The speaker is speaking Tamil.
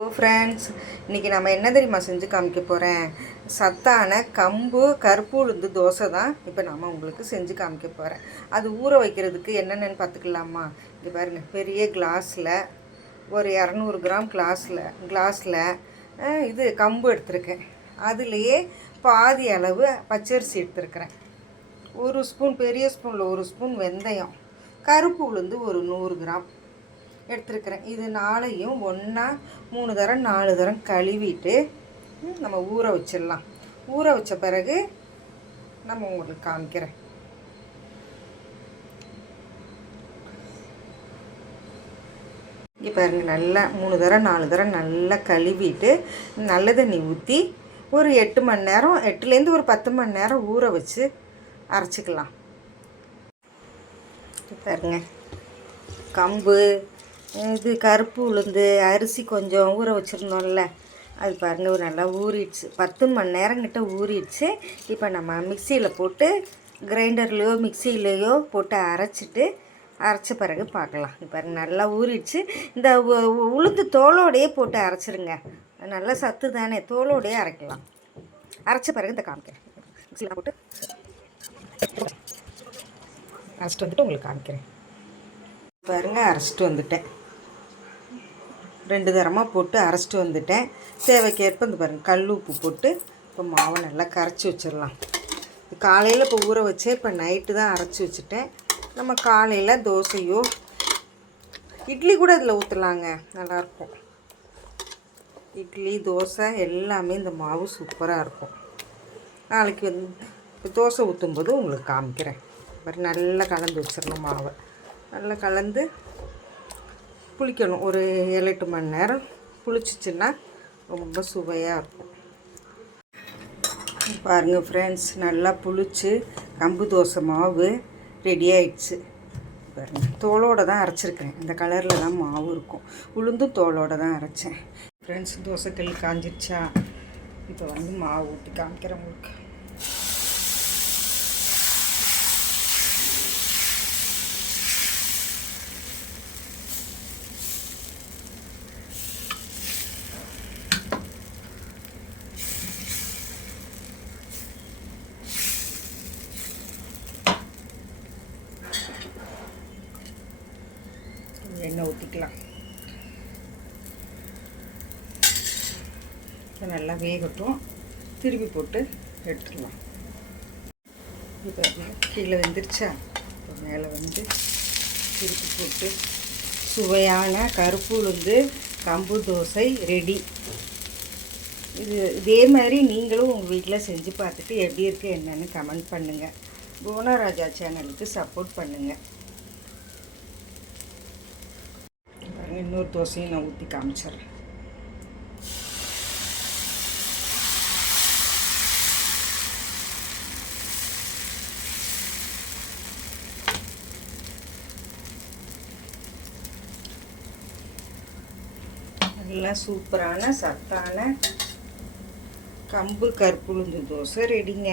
ஃப்ரெண்ட்ஸ், இன்றைக்கி நம்ம என்ன தெரியுமா செஞ்சு காமிக்க போகிறேன்? சத்தான கம்பு கருப்பு உளுந்து தோசை தான் இப்போ நம்ம உங்களுக்கு செஞ்சு காமிக்க போகிறேன். அது ஊற வைக்கிறதுக்கு என்னென்னு பார்த்துக்கலாமா? இங்கே பாருங்கள், பெரிய கிளாஸில் ஒரு 200 கிராம் கிளாஸில் இது கம்பு எடுத்துருக்கேன். அதுலேயே பாதி அளவு பச்சரிசி எடுத்துருக்கிறேன். ஒரு ஸ்பூன், பெரிய ஸ்பூனில் ஒரு ஸ்பூன் வெந்தயம், கருப்பு உளுந்து ஒரு 100 கிராம் எடுத்துருக்கிறேன். இது நாளையும் ஒன்றா 3 தரம் 4 தரம் கழுவிட்டு நம்ம ஊற வச்சிடலாம். ஊற வச்ச பிறகு நம்ம உங்களுக்கு காமிக்கிறேன். இங்கே பாருங்கள், நல்லா 3 தரம் 4 தரம் நல்லா கழுவிட்டு நல்ல தண்ணி ஊற்றி ஒரு 8 மணி நேரம், 8லேருந்து ஒரு 10 மணி நேரம் ஊற வச்சு அரைச்சிக்கலாம். பாருங்க, கம்பு இது கருப்பு உளுந்து அரிசி கொஞ்சம் ஊற வச்சுருந்தோம்ல, அது பாருங்கள் ஒரு நல்லா ஊறிடுச்சு. 10 மணி நேரங்கிட்ட ஊறிடுச்சு. இப்போ நம்ம மிக்சியில் போட்டு கிரைண்டர்லேயோ மிக்சியிலையோ போட்டு அரைச்ச பிறகு பார்க்கலாம். இப்போ பாருங்கள் நல்லா ஊறிடுச்சு. இந்த உளுந்து தோலோடையே போட்டு அரைச்சிருங்க, நல்லா சத்து தானே, தோலோடையே அரைக்கலாம். அரைச்ச பிறகு இந்த காமிக்கிறேன். மிக்சியில் போட்டு அரைச்சிட்டு வந்துட்டு உங்களுக்கு காமிக்கிறேன். பாருங்கள், அரைச்சிட்டு வந்துட்டேன். 2 தரமாக போட்டு அரைச்சிட்டு வந்துட்டேன். தேவைக்கேற்ப இந்த பாருங்கள் கல் உப்பு போட்டு இப்போ மாவை நல்லா கரைச்சி வச்சிடலாம். காலையில் இப்போ ஊற வச்சே இப்போ நைட்டு தான் அரைச்சி வச்சுட்டேன். நம்ம காலையில் தோசையோ இட்லி கூட இதில் ஊற்றலாங்க, நல்லாயிருக்கும். இட்லி தோசை எல்லாமே இந்த மாவு சூப்பராக இருக்கும். நாளைக்கு வந்து தோசை ஊற்றும்போது உங்களுக்கு காமிக்கிறேன். பாரு, நல்லா கலந்து வச்சிடணும். மாவை நல்லா கலந்து புளிக்கணும். ஒரு 7-8 மணி நேரம் புளிச்சிச்சின்னா ரொம்ப சுவையாக இருக்கும். பாருங்கள் ஃப்ரெண்ட்ஸ், நல்லா புளிச்சு கம்பு தோசை மாவு ரெடி ஆயிடுச்சு. பாருங்கள், தோலோடு தான் அரைச்சிருக்கிறேன். இந்த கலரில் தான் மாவு இருக்கும். உளுந்தும் தோலோடு தான் அரைச்சேன். ஃப்ரெண்ட்ஸ், தோசைக்கல் காஞ்சிருச்சா? இப்போ வந்து மாவு ஊற்றி காமிக்கிறேன் உங்களுக்கு. எண்ணெய் ஊற்றிக்கலாம். நல்லா வேகட்டும், திருப்பி போட்டு எடுத்துக்கலாம். இப்போ கீழே வெந்துருச்சா? இப்போ மேலே வந்து திருப்பி போட்டு சுவையான கருப்பு உளுந்து கம்பு தோசை ரெடி. இதே மாதிரி நீங்களும் உங்கள் வீட்டில் செஞ்சு பார்த்துட்டு எப்படி இருக்குது என்னென்னு கமெண்ட் பண்ணுங்கள். புவனராஜா சேனலுக்கு சப்போர்ட் பண்ணுங்கள். இன்னொரு தோசையும் நான் ஊற்றி காமிச்சிட்றேன். நல்லா சூப்பரான சத்தான கம்பு கருப்பு உளுந்து தோசை ரெடிங்க.